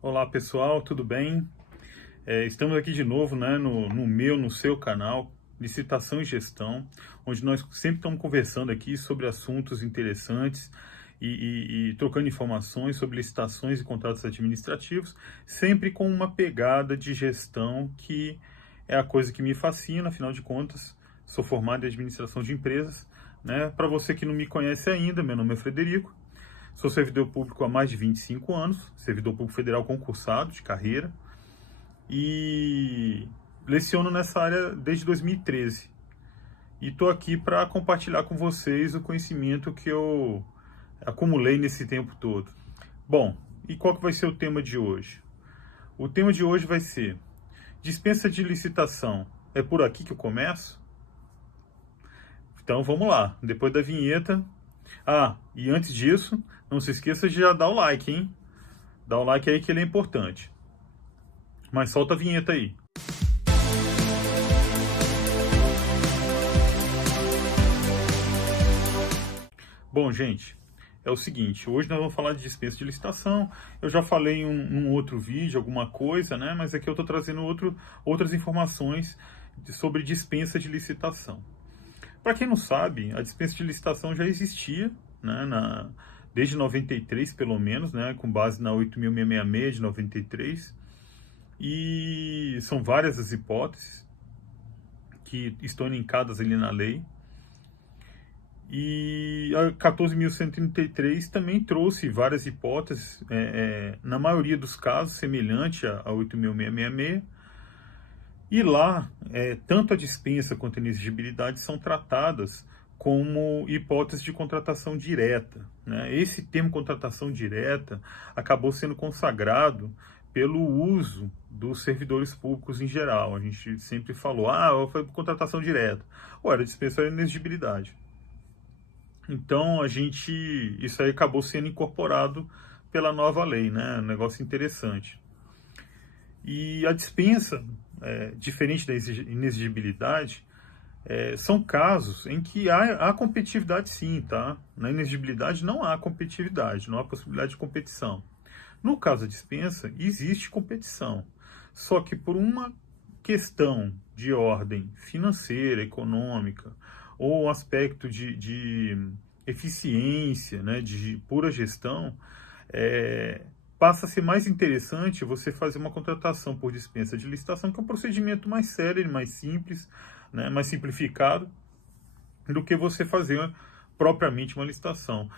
Olá pessoal, tudo bem? Estamos aqui de novo, né, no seu canal, Licitação e Gestão, onde nós sempre estamos conversando aqui sobre assuntos interessantes e trocando informações sobre licitações e contratos administrativos, sempre com uma pegada de gestão que é a coisa que me fascina, afinal de contas, sou formado em administração de empresas, né? Para você que não me conhece ainda, meu nome é Frederico. Sou servidor público há mais de 25 anos, servidor público federal concursado de carreira e leciono nessa área desde 2013. E estou aqui para compartilhar com vocês o conhecimento que eu acumulei nesse tempo todo. Bom, e qual que vai ser o tema de hoje? O tema de hoje vai ser: dispensa de licitação, é por aqui que eu começo? Então vamos lá, depois da vinheta. E antes disso, não se esqueça de já dar o like, hein? Dá o like aí que ele é importante. Mas solta a vinheta aí. Bom, gente, é o seguinte, hoje nós vamos falar de dispensa de licitação. Eu já falei em um outro vídeo, alguma coisa, né? Mas aqui eu estou trazendo outras informações sobre dispensa de licitação. Para quem não sabe, a dispensa de licitação já existia, né, desde 93, pelo menos, né, com base na 8.666 de 93. E são várias as hipóteses que estão elencadas ali na lei. E a 14.133 também trouxe várias hipóteses, na maioria dos casos, semelhante a 8.666. E lá, tanto a dispensa quanto a inexigibilidade são tratadas como hipótese de contratação direta, né? Esse termo contratação direta acabou sendo consagrado pelo uso dos servidores públicos em geral. A gente sempre falou, foi contratação direta. Ou era dispensa ou inexigibilidade. Então, isso aí acabou sendo incorporado pela nova lei, né? Um negócio interessante. E a dispensa, diferente da inexigibilidade, são casos em que há competitividade sim, tá? Na inexigibilidade não há competitividade, não há possibilidade de competição. No caso da dispensa, existe competição, só que por uma questão de ordem financeira, econômica, ou aspecto de eficiência, né, de pura gestão, passa a ser mais interessante você fazer uma contratação por dispensa de licitação, que é um procedimento mais sério, mais simples, né, mais simplificado, do que você fazer propriamente uma licitação.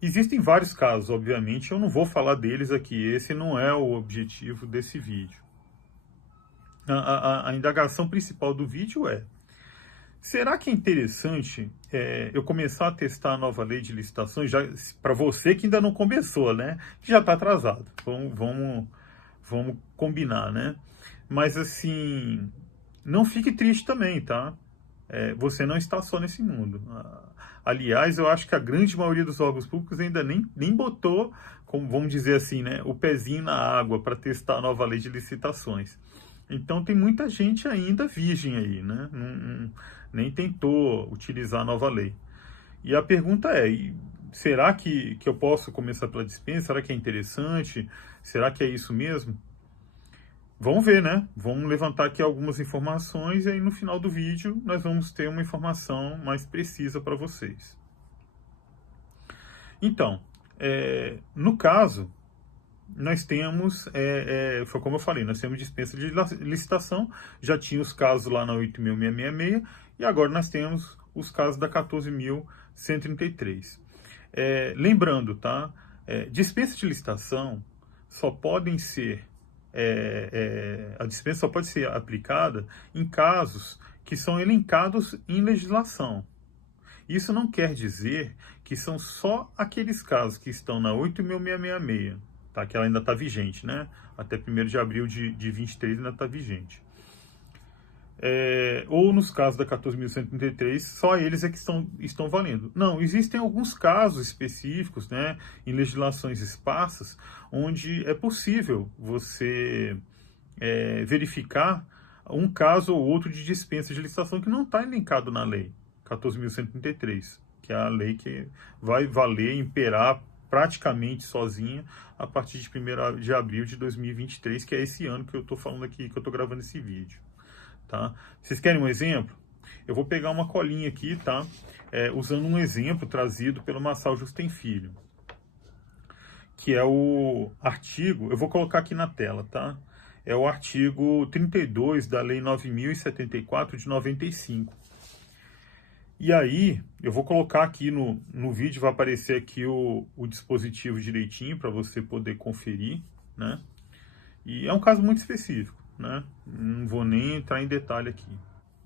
Existem vários casos, obviamente, eu não vou falar deles aqui, esse não é o objetivo desse vídeo. A indagação principal do vídeo é: será que é interessante eu começar a testar a nova lei de licitações, para você que ainda não começou, né? Que já está atrasado. Vamos combinar, né? Mas assim, não fique triste também, tá? Você não está só nesse mundo. Aliás, eu acho que a grande maioria dos órgãos públicos ainda nem botou, como vamos dizer assim, né, o pezinho na água para testar a nova lei de licitações. Então tem muita gente ainda virgem aí, né? Nem tentou utilizar a nova lei. E a pergunta é: será que eu posso começar pela dispensa? Será que é interessante? Será que é isso mesmo? Vamos ver, né? Vamos levantar aqui algumas informações e aí no final do vídeo nós vamos ter uma informação mais precisa para vocês. Então, no caso, nós temos, foi como eu falei, nós temos dispensa de licitação, já tinha os casos lá na 8.666 e agora nós temos os casos da 14.133. Lembrando, tá? Dispensa de licitação só podem ser, a dispensa só pode ser aplicada em casos que são elencados em legislação. Isso não quer dizer que são só aqueles casos que estão na 8.666, tá? Que ela ainda está vigente, né? Até 1º de abril de 23 ainda está vigente. Ou nos casos da 14.133, só eles é que estão valendo. Não, existem alguns casos específicos, né, em legislações esparsas, onde é possível você verificar um caso ou outro de dispensa de licitação que não está elencado na lei 14.133, que é a lei que vai valer, imperar praticamente sozinha a partir de 1º de abril de 2023, que é esse ano que eu estou falando aqui, que eu estou gravando esse vídeo. Tá? Vocês querem um exemplo? Eu vou pegar uma colinha aqui, tá? Usando um exemplo trazido pelo Marçal Justem Filho, que é o artigo, eu vou colocar aqui na tela, tá? É o artigo 32 da Lei 9.074 de 95. E aí, eu vou colocar aqui no vídeo, vai aparecer aqui o dispositivo direitinho para você poder conferir, né? E é um caso muito específico, né? Não vou nem entrar em detalhe aqui.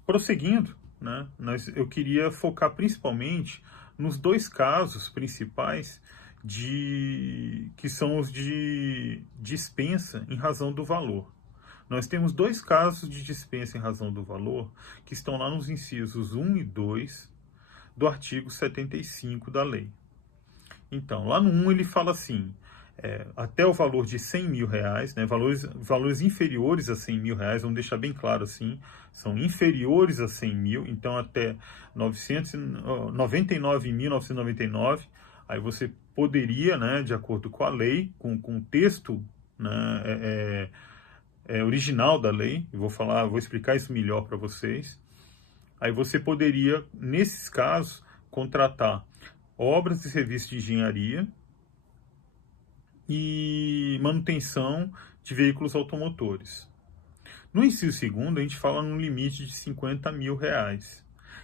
Prosseguindo, né? Eu queria focar principalmente nos 2 casos principais que são os de dispensa em razão do valor. Nós temos 2 casos de dispensa em razão do valor que estão lá nos incisos 1 e 2 do artigo 75 da lei. Então, lá no 1 ele fala assim, até o valor de R$100.000, né, valores inferiores a R$100.000, vamos deixar bem claro assim, são inferiores a 100 mil, então até 99.999, aí você poderia, né, de acordo com a lei, com o texto, né, original da lei, vou explicar isso melhor para vocês, aí você poderia, nesses casos, contratar obras e serviços de engenharia e manutenção de veículos automotores. No inciso 2º, a gente fala num limite de R$50.000.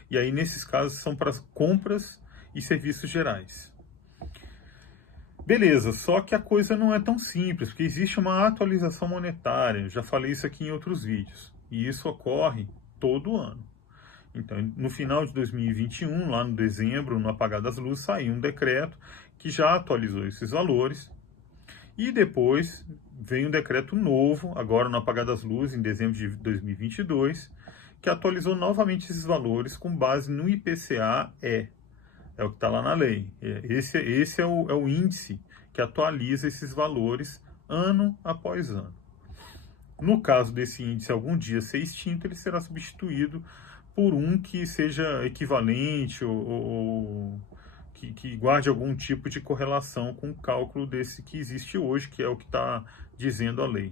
E aí, nesses casos, são para compras e serviços gerais. Beleza, só que a coisa não é tão simples, porque existe uma atualização monetária. Eu já falei isso aqui em outros vídeos. E isso ocorre todo ano. Então, no final de 2021, lá no dezembro, no apagar das luzes, saiu um decreto que já atualizou esses valores. E depois veio um decreto novo, agora no apagar das luzes, em dezembro de 2022, que atualizou novamente esses valores com base no IPCA-E. É o que está lá na lei. Esse é o índice que atualiza esses valores ano após ano. No caso desse índice algum dia ser extinto, ele será substituído por um que seja equivalente ou que guarde algum tipo de correlação com o cálculo desse que existe hoje, que é o que está dizendo a lei.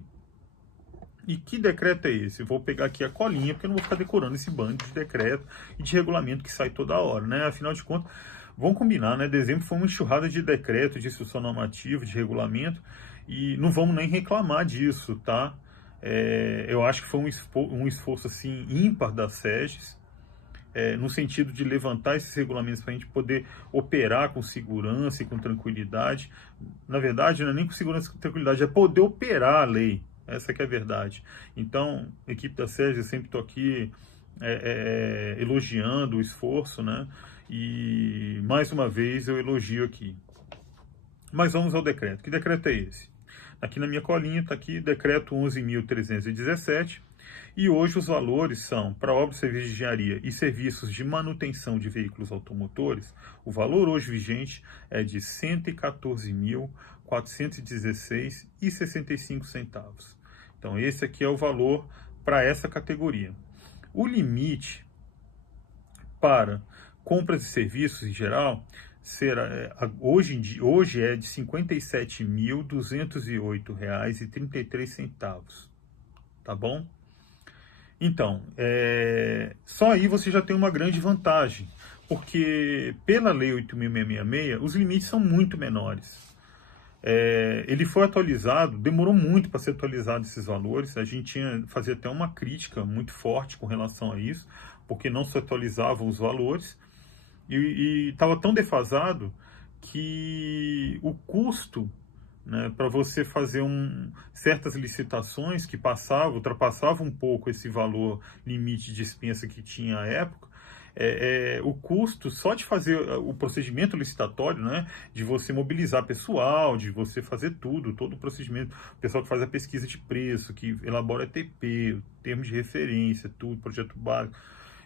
E que decreto é esse? Eu vou pegar aqui a colinha, porque eu não vou ficar decorando esse bando de decreto e de regulamento que sai toda hora, né? Afinal de contas, vamos combinar, né? Dezembro foi uma enxurrada de decreto, de instrução normativa, de regulamento, e não vamos nem reclamar disso, tá? Eu acho que foi um esforço assim, ímpar da SEGES, no sentido de levantar esses regulamentos para a gente poder operar com segurança e com tranquilidade. Na verdade, não é nem com segurança e com tranquilidade, é poder operar a lei. Essa que é a verdade. Então, a equipe da SEGES, eu sempre estou aqui elogiando o esforço, né? E, mais uma vez, eu elogio aqui. Mas vamos ao decreto. Que decreto é esse? Aqui na minha colinha está aqui, decreto 11.317, e hoje os valores são, para obras, serviços de engenharia e serviços de manutenção de veículos automotores, o valor hoje vigente é de R$ 114.416,65. Então, esse aqui é o valor para essa categoria. O limite para compras e serviços em geral hoje é de R$ 57.208,33, tá bom? Então, só aí você já tem uma grande vantagem, porque pela Lei 8.666, os limites são muito menores. Ele foi atualizado, demorou muito para ser atualizado esses valores, a gente fazia até uma crítica muito forte com relação a isso, porque não se atualizavam os valores, e estava tão defasado que o custo, né, para você fazer certas licitações que ultrapassavam um pouco esse valor limite de dispensa que tinha à época, o custo só de fazer o procedimento licitatório, né, de você mobilizar pessoal, de você fazer todo o procedimento, o pessoal que faz a pesquisa de preço, que elabora ETP, termos de referência, tudo, projeto básico,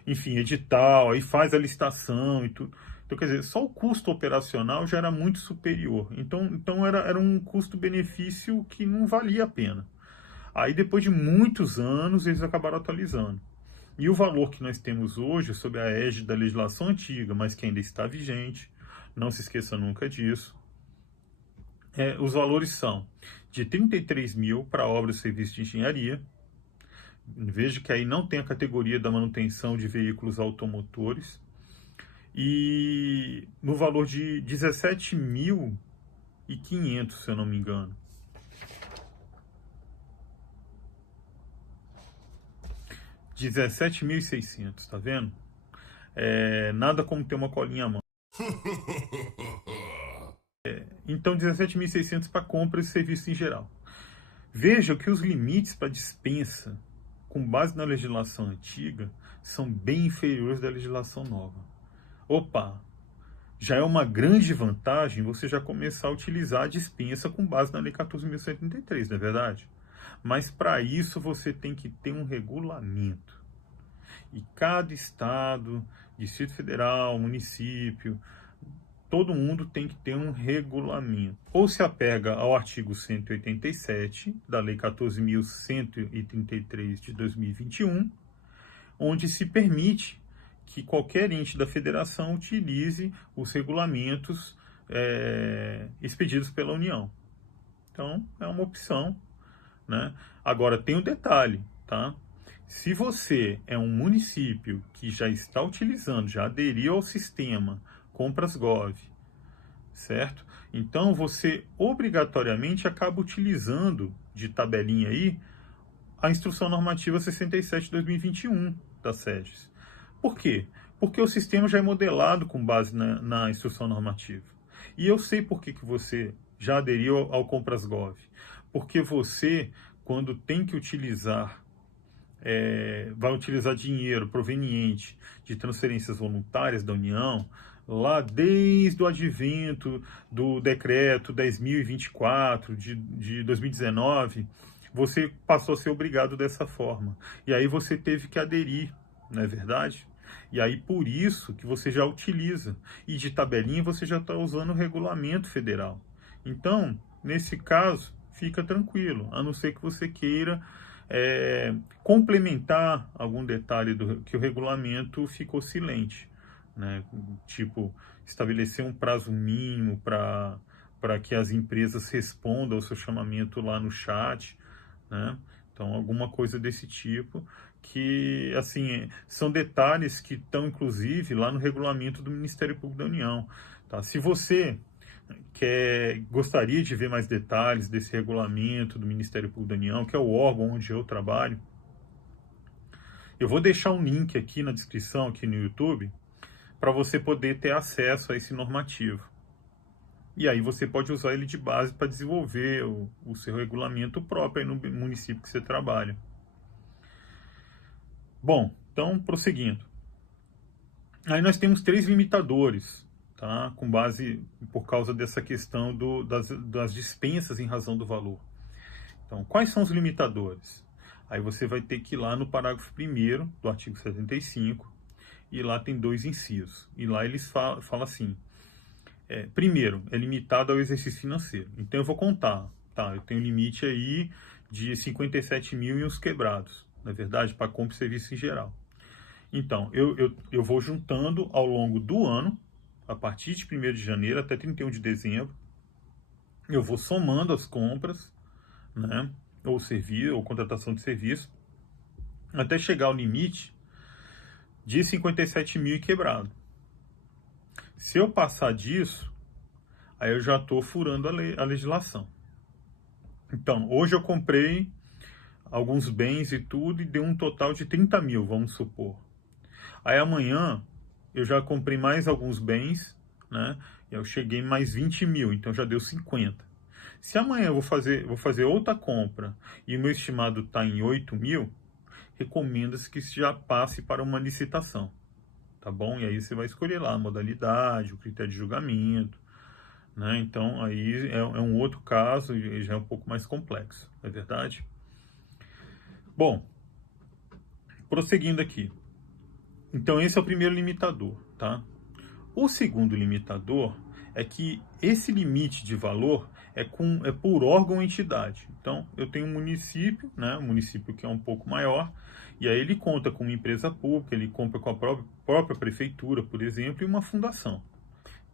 enfim, edital, aí faz a licitação e tudo. Então, quer dizer, só o custo operacional já era muito superior. Então era um custo-benefício que não valia a pena. Aí, depois de muitos anos, eles acabaram atualizando. E o valor que nós temos hoje, sob a égide da legislação antiga, mas que ainda está vigente, não se esqueça nunca disso, os valores são de 33 mil para obras e serviços de engenharia. Veja que aí não tem a categoria da manutenção de veículos automotores. E no valor de 17.500, se eu não me engano. 17.600, tá vendo? Nada como ter uma colinha à mão. Então, 17.600 para compras e serviços em geral. Veja que os limites para dispensa, com base na legislação antiga, são bem inferiores da legislação nova. Opa! Já é uma grande vantagem você já começar a utilizar a dispensa com base na Lei 14.133, não é verdade? Mas para isso você tem que ter um regulamento. E cada estado, Distrito Federal, município, todo mundo tem que ter um regulamento. Ou se apega ao artigo 187 da Lei 14.133 de 2021, onde se permite que qualquer ente da federação utilize os regulamentos expedidos pela União. Então, é uma opção, né? Agora, tem um detalhe, tá? Se você é um município que já está utilizando, já aderiu ao sistema Compras.gov, certo? Então, você obrigatoriamente acaba utilizando, de tabelinha aí, a Instrução Normativa 67 de 2021 da SEDES. Por quê? Porque o sistema já é modelado com base na Instrução Normativa. E eu sei por que você já aderiu ao Compras.gov. Porque você, quando tem que utilizar, vai utilizar dinheiro proveniente de transferências voluntárias da União, lá desde o advento do decreto 10.024 de 2019, você passou a ser obrigado dessa forma. E aí você teve que aderir, não é verdade? E aí por isso que você já utiliza. E de tabelinha você já está usando o regulamento federal. Então, nesse caso, fica tranquilo, a não ser que você queira complementar algum detalhe que o regulamento ficou silente, né? Tipo, estabelecer um prazo mínimo para que as empresas respondam ao seu chamamento lá no chat, né? Então, alguma coisa desse tipo, que, assim, são detalhes que estão, inclusive, lá no regulamento do Ministério Público da União, tá? Se você gostaria de ver mais detalhes desse regulamento do Ministério Público da União, que é o órgão onde eu trabalho, eu vou deixar um link aqui na descrição, aqui no YouTube, para você poder ter acesso a esse normativo. E aí você pode usar ele de base para desenvolver o seu regulamento próprio aí no município que você trabalha. Bom, então, prosseguindo. Aí nós temos 3 limitadores, tá? Com base, por causa dessa questão das dispensas em razão do valor. Então, quais são os limitadores? Aí você vai ter que ir lá no parágrafo 1º do artigo 75, e lá tem 2 incisos. E lá eles falam assim, primeiro, é limitado ao exercício financeiro. Então eu vou contar, tá? Eu tenho limite aí de 57 mil e uns quebrados, na verdade, para compra e serviço em geral. Então, eu vou juntando ao longo do ano, a partir de 1º de janeiro até 31 de dezembro, eu vou somando as compras, né? Ou serviço, ou contratação de serviço, até chegar ao limite de 57 mil e quebrado. Se eu passar disso, aí eu já estou furando a legislação. Então, hoje eu comprei alguns bens e tudo, e deu um total de 30 mil, vamos supor. Aí amanhã eu já comprei mais alguns bens, né? E eu cheguei em mais 20 mil, então já deu 50. Se amanhã eu vou fazer outra compra e o meu estimado está em 8 mil, recomenda-se que já passe para uma licitação, tá bom? E aí você vai escolher lá a modalidade, o critério de julgamento, né? Então aí é um outro caso e já é um pouco mais complexo, não é verdade? Bom, prosseguindo aqui. Então esse é o primeiro limitador, tá? O segundo limitador é que esse limite de valor é por órgão ou entidade. Então, eu tenho um município, né, um município que é um pouco maior, e aí ele conta com uma empresa pública, ele compra com a própria prefeitura, por exemplo, e uma fundação.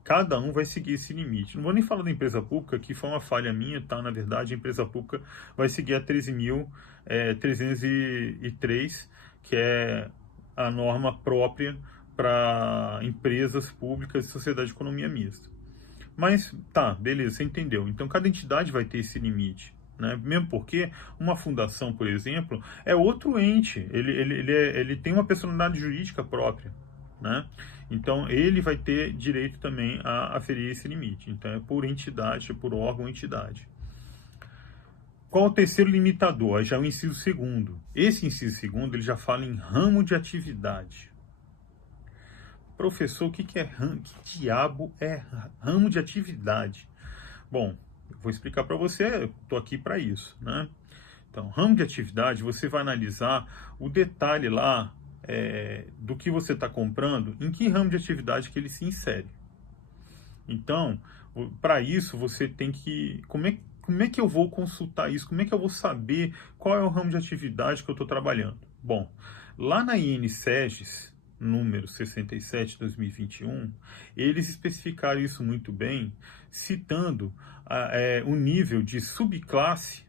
Cada um vai seguir esse limite. Não vou nem falar da empresa pública, que foi uma falha minha, tá? Na verdade, a empresa pública vai seguir a 13.303, que é a norma própria para empresas públicas e sociedade de economia mista. Mas, tá, beleza, você entendeu. Então, cada entidade vai ter esse limite. Né? Mesmo porque uma fundação, por exemplo, é outro ente. Ele tem uma personalidade jurídica própria. Né? Então, ele vai ter direito também a aferir esse limite. Então, é por entidade, é por órgão ou entidade. Qual o terceiro limitador? Aí já é o inciso segundo. Esse inciso segundo, ele já fala em ramo de atividade. Professor, o que é ramo? Que diabo é ramo de atividade? Bom, eu vou explicar para você, estou aqui para isso, né? Então, ramo de atividade, você vai analisar o detalhe lá do que você está comprando, em que ramo de atividade que ele se insere. Então, para isso, você tem que... Como é que eu vou consultar isso? Como é que eu vou saber qual é o ramo de atividade que eu estou trabalhando? Bom, lá na INSEGES, número 67 de 2021, eles especificaram isso muito bem, citando o nível de subclasse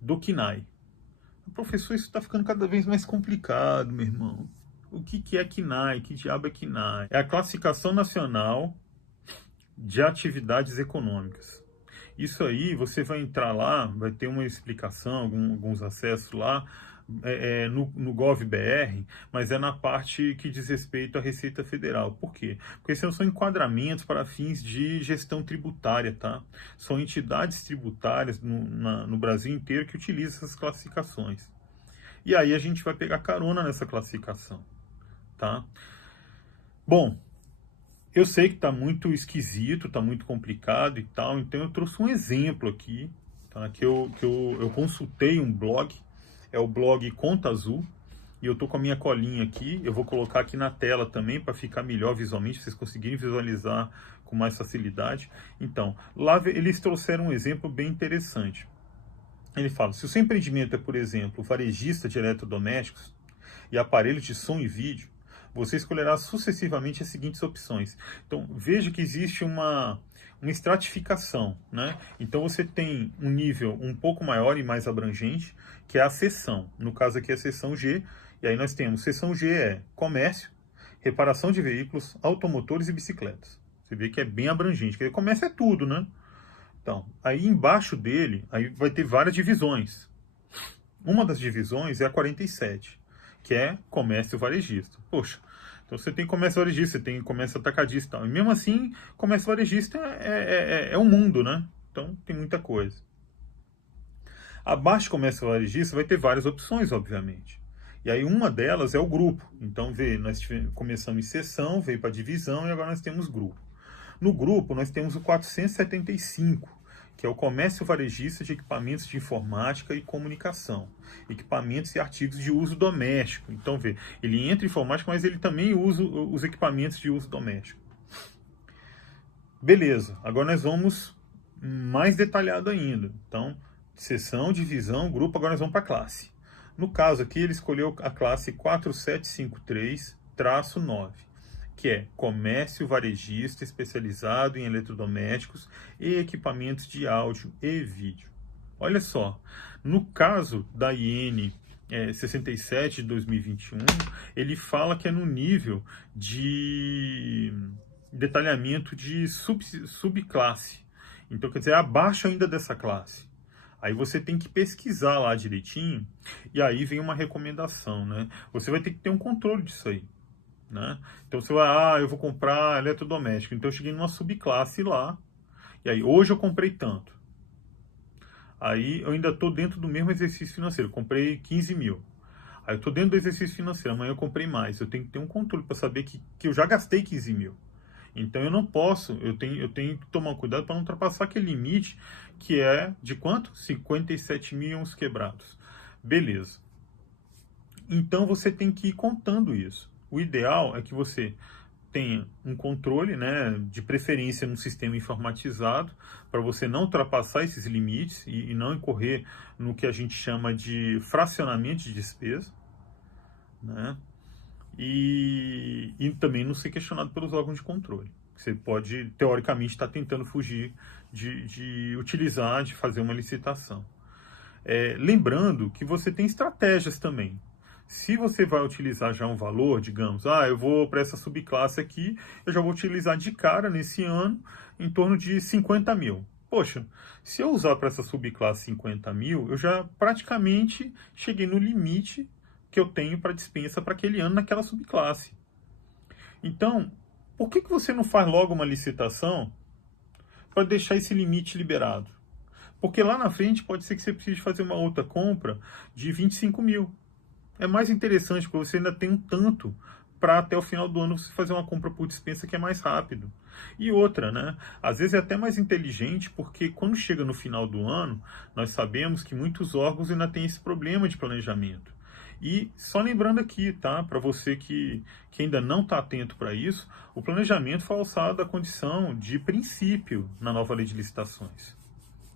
do CNAE. Professor, isso está ficando cada vez mais complicado, meu irmão. O que é CNAE? Que diabo é CNAE? É a Classificação Nacional de Atividades Econômicas. Isso aí, você vai entrar lá, vai ter uma explicação, alguns acessos lá, no GovBR, mas é na parte que diz respeito à Receita Federal. Por quê? Porque esses são enquadramentos para fins de gestão tributária, tá? São entidades tributárias no Brasil inteiro que utilizam essas classificações. E aí a gente vai pegar carona nessa classificação, tá? Bom, eu sei que está muito esquisito, está muito complicado e tal, então eu trouxe um exemplo aqui, tá? Que eu consultei um blog, é o blog Conta Azul, e eu tô com a minha colinha aqui, eu vou colocar aqui na tela também para ficar melhor visualmente, para vocês conseguirem visualizar com mais facilidade. Então, lá eles trouxeram um exemplo bem interessante. Ele fala, se o seu empreendimento é, por exemplo, varejista de eletrodomésticos e aparelhos de som e vídeo, você escolherá sucessivamente as seguintes opções. Então, veja que existe uma estratificação, né? Então, você tem um nível um pouco maior e mais abrangente, que é a seção. No caso aqui, é a seção G. E aí nós temos, seção G é comércio, reparação de veículos, automotores e bicicletas. Você vê que é bem abrangente, porque comércio é tudo, né? Então, aí embaixo dele, aí vai ter várias divisões. Uma das divisões é a 47, que é comércio varejista. Poxa, então você tem comércio varejista, você tem comércio atacadista e tal. E mesmo assim, comércio varejista é um mundo, né? Então tem muita coisa. Abaixo do comércio varejista vai ter várias opções, obviamente. E aí uma delas é o grupo. Então nós começamos em seção, veio para divisão e agora nós temos grupo. No grupo nós temos o 475, que é o comércio varejista de equipamentos de informática e comunicação, equipamentos e artigos de uso doméstico. Então, ele entra em informática, mas ele também usa os equipamentos de uso doméstico. Beleza, agora nós vamos mais detalhado ainda. Então, seção, divisão, grupo, agora nós vamos para a classe. No caso aqui, ele escolheu a classe 4753-9. Que é comércio varejista especializado em eletrodomésticos e equipamentos de áudio e vídeo. Olha só, no caso da IN 67 de 2021, ele fala que é no nível de detalhamento de subclasse. Então, quer dizer, abaixo ainda dessa classe. Aí você tem que pesquisar lá direitinho, e aí vem uma recomendação, né? Você vai ter que ter um controle disso aí. Né? Então você vai, eu vou comprar eletrodoméstico. Então eu cheguei numa subclasse lá, e aí hoje eu comprei tanto. Aí eu ainda estou dentro do mesmo exercício financeiro, comprei 15 mil. Aí eu estou dentro do exercício financeiro, amanhã eu comprei mais. Eu tenho que ter um controle para saber que eu já gastei 15 mil. Então eu não posso, eu tenho que tomar cuidado para não ultrapassar aquele limite que é de quanto? 57 mil uns quebrados. Beleza. Então você tem que ir contando isso. O ideal é que você tenha um controle, né, de preferência num sistema informatizado, para você não ultrapassar esses limites e não incorrer no que a gente chama de fracionamento de despesa, né, e também não ser questionado pelos órgãos de controle. Você pode, teoricamente, estar tentando fugir de utilizar, de fazer uma licitação. Lembrando que você tem estratégias também. Se você vai utilizar já um valor, digamos, eu vou para essa subclasse aqui, eu já vou utilizar de cara nesse ano em torno de 50 mil. Poxa, se eu usar para essa subclasse 50 mil, eu já praticamente cheguei no limite que eu tenho para dispensa para aquele ano naquela subclasse. Então, por que você não faz logo uma licitação para deixar esse limite liberado? Porque lá na frente pode ser que você precise fazer uma outra compra de 25 mil. É mais interessante porque você ainda tem um tanto para até o final do ano você fazer uma compra por dispensa que é mais rápido. E outra, né? Às vezes é até mais inteligente porque quando chega no final do ano, nós sabemos que muitos órgãos ainda têm esse problema de planejamento. E só lembrando aqui, tá? Para você que ainda não está atento para isso, o planejamento foi alçado à condição de princípio na nova lei de licitações.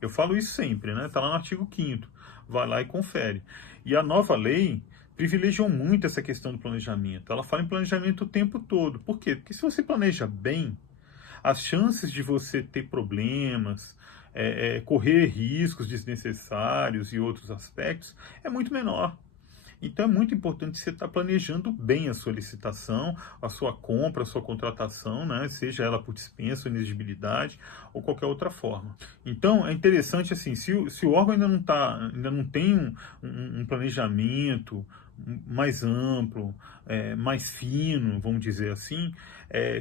Eu falo isso sempre, né? Está lá no artigo 5º. Vai lá e confere. E a nova lei privilegiou muito essa questão do planejamento. Ela fala em planejamento o tempo todo. Por quê? Porque se você planeja bem, as chances de você ter problemas, correr riscos desnecessários e outros aspectos é muito menor. Então é muito importante você estar planejando bem a sua licitação, a sua compra, a sua contratação, né? Seja ela por dispensa, inexigibilidade ou qualquer outra forma. Então é interessante assim, se o órgão ainda não tem um planejamento mais amplo, mais fino, vamos dizer assim,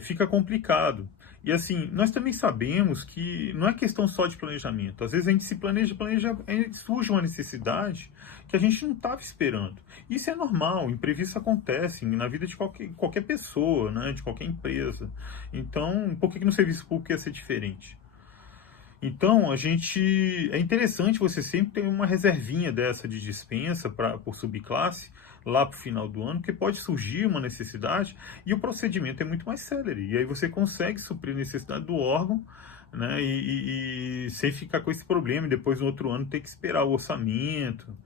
fica complicado. E assim, nós também sabemos que não é questão só de planejamento. Às vezes a gente se planeja, surge uma necessidade que a gente não estava esperando. Isso é normal, imprevistos acontecem na vida de qualquer pessoa, né, de qualquer empresa. Então, por que no serviço público ia ser diferente? Então, é interessante você sempre ter uma reservinha dessa de dispensa por subclasse lá para o final do ano, porque pode surgir uma necessidade e o procedimento é muito mais célere. E aí você consegue suprir a necessidade do órgão, né, e sem ficar com esse problema e depois no outro ano ter que esperar o orçamento,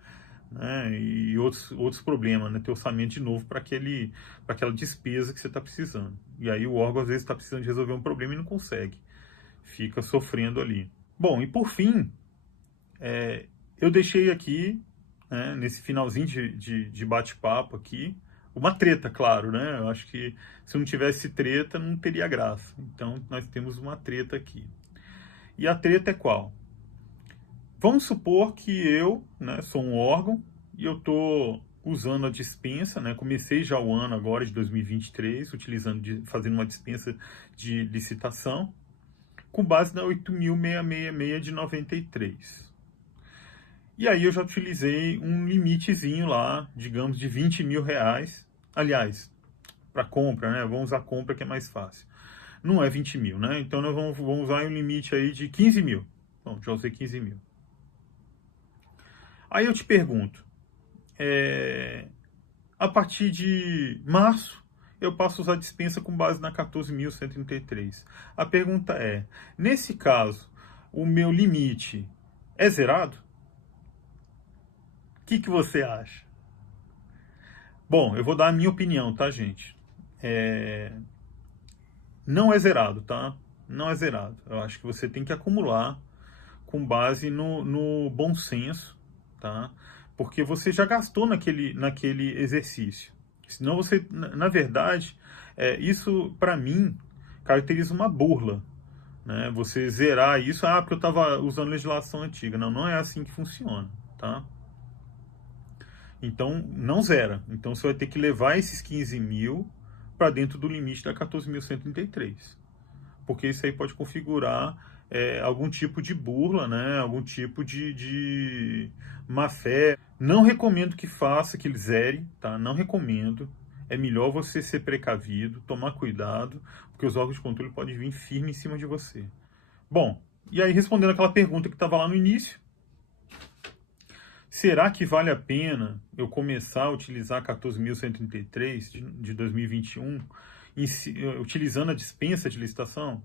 né, e outros problemas, né, ter orçamento de novo para aquela despesa que você está precisando. E aí o órgão às vezes está precisando de resolver um problema e não consegue. Fica sofrendo ali. Bom, e por fim, eu deixei aqui, né, nesse finalzinho de bate-papo aqui, uma treta, claro, né? Eu acho que se não tivesse treta, não teria graça. Então, nós temos uma treta aqui. E a treta é qual? Vamos supor que eu, né, sou um órgão e eu estou usando a dispensa, né? Comecei já o ano agora de 2023, fazendo uma dispensa de licitação, com base na 8.666 de 93. E aí eu já utilizei um limitezinho lá, digamos, de 20 mil reais. Aliás, para compra, né? Vamos usar compra que é mais fácil. Não é 20 mil, né? Então nós vamos usar um limite aí de 15 mil. Bom, já usei 15 mil. Aí eu te pergunto, a partir de março, eu passo a usar dispensa com base na 14.133. A pergunta é, nesse caso, o meu limite é zerado? O que você acha? Bom, eu vou dar a minha opinião, tá, gente? Não é zerado, tá? Não é zerado. Eu acho que você tem que acumular com base no bom senso, tá? Porque você já gastou naquele exercício. Senão você, na verdade, isso para mim caracteriza uma burla, né? Você zerar isso, porque eu estava usando legislação antiga. Não, não é assim que funciona, tá? Então, não zera. Então, você vai ter que levar esses 15 mil para dentro do limite da 14.133. Porque isso aí pode configurar algum tipo de burla, né? Algum tipo de má-fé. Não recomendo que faça, que ele zere, tá? Não recomendo. É melhor você ser precavido, tomar cuidado, porque os órgãos de controle podem vir firme em cima de você. Bom, e aí respondendo aquela pergunta que estava lá no início, será que vale a pena eu começar a utilizar 14.133 de 2021, utilizando a dispensa de licitação?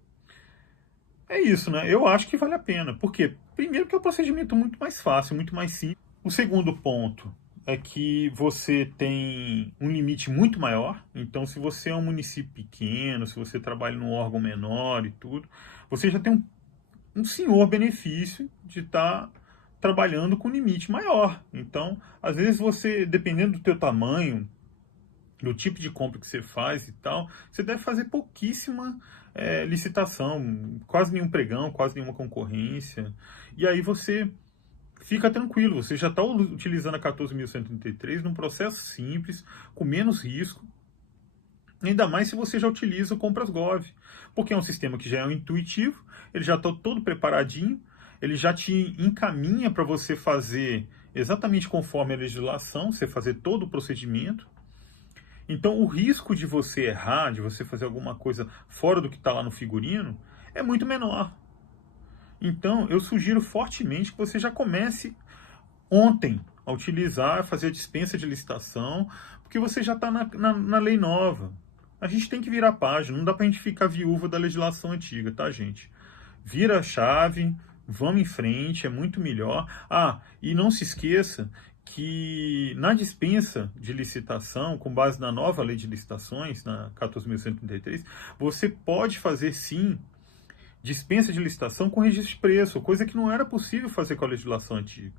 É isso, né? Eu acho que vale a pena. Por quê? Primeiro que é um procedimento muito mais fácil, muito mais simples. O segundo ponto, é que você tem um limite muito maior. Então, se você é um município pequeno, se você trabalha num órgão menor e tudo, você já tem um senhor benefício de estar trabalhando com limite maior. Então, às vezes você, dependendo do teu tamanho, do tipo de compra que você faz e tal, você deve fazer pouquíssima licitação, quase nenhum pregão, quase nenhuma concorrência. E aí você fica tranquilo, você já está utilizando a 14.133 num processo simples, com menos risco, ainda mais se você já utiliza o Compras Gov, porque é um sistema que já é intuitivo, ele já está todo preparadinho, ele já te encaminha para você fazer exatamente conforme a legislação, você fazer todo o procedimento. Então, o risco de você errar, de você fazer alguma coisa fora do que está lá no figurino, é muito menor. Então, eu sugiro fortemente que você já comece ontem a utilizar, a fazer a dispensa de licitação, porque você já está na lei nova. A gente tem que virar a página, não dá para a gente ficar viúva da legislação antiga, tá, gente? Vira a chave, vamos em frente, é muito melhor. Ah, e não se esqueça que na dispensa de licitação, com base na nova lei de licitações, na 14.133, você pode fazer sim dispensa de licitação com registro de preço, coisa que não era possível fazer com a legislação antiga.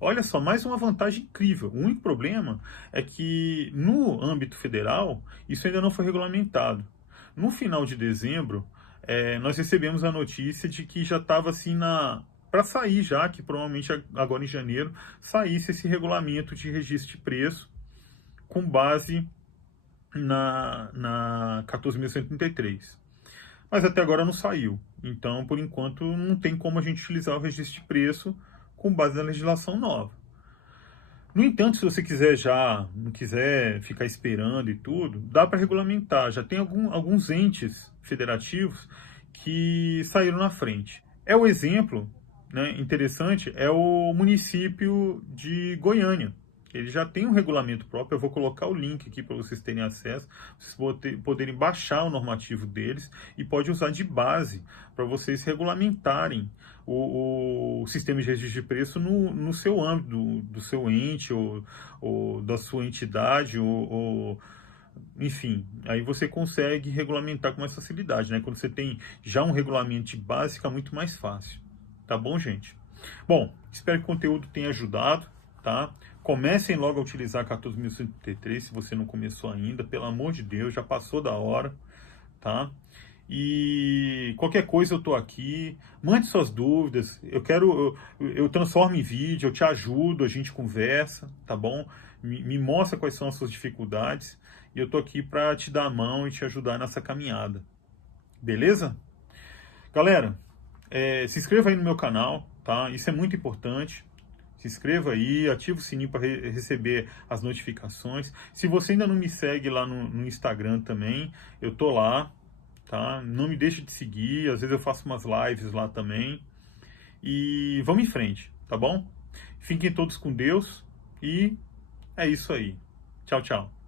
Olha só, mais uma vantagem incrível. O único problema é que no âmbito federal isso ainda não foi regulamentado. No final de dezembro, nós recebemos a notícia de que já estava assim para sair já, que provavelmente agora em janeiro saísse esse regulamento de registro de preço com base na 14.133. Mas até agora não saiu. Então, por enquanto, não tem como a gente utilizar o registro de preço com base na legislação nova. No entanto, se você não quiser ficar esperando e tudo, dá para regulamentar. Já tem alguns entes federativos que saíram na frente. O exemplo, né, interessante, é o município de Goiânia. Ele já tem um regulamento próprio, eu vou colocar o link aqui para vocês terem acesso, vocês poderem baixar o normativo deles e pode usar de base para vocês regulamentarem o sistema de registro de preço no seu âmbito, do seu ente ou da sua entidade, enfim, aí você consegue regulamentar com mais facilidade, né? Quando você tem já um regulamento de base, fica muito mais fácil. Tá bom, gente? Bom, espero que o conteúdo tenha ajudado, tá? Comecem logo a utilizar a 14.133 se você não começou ainda, pelo amor de Deus, já passou da hora, tá? E qualquer coisa eu tô aqui, mande suas dúvidas, eu transformo em vídeo, eu te ajudo, a gente conversa, tá bom? Me mostra quais são as suas dificuldades e eu tô aqui para te dar a mão e te ajudar nessa caminhada, beleza? Galera, se inscreva aí no meu canal, tá? Isso é muito importante. Se inscreva aí, ativa o sininho para receber as notificações. Se você ainda não me segue lá no Instagram também, eu tô lá, tá? Não me deixe de seguir, às vezes eu faço umas lives lá também. E vamos em frente, tá bom? Fiquem todos com Deus e é isso aí. Tchau, tchau.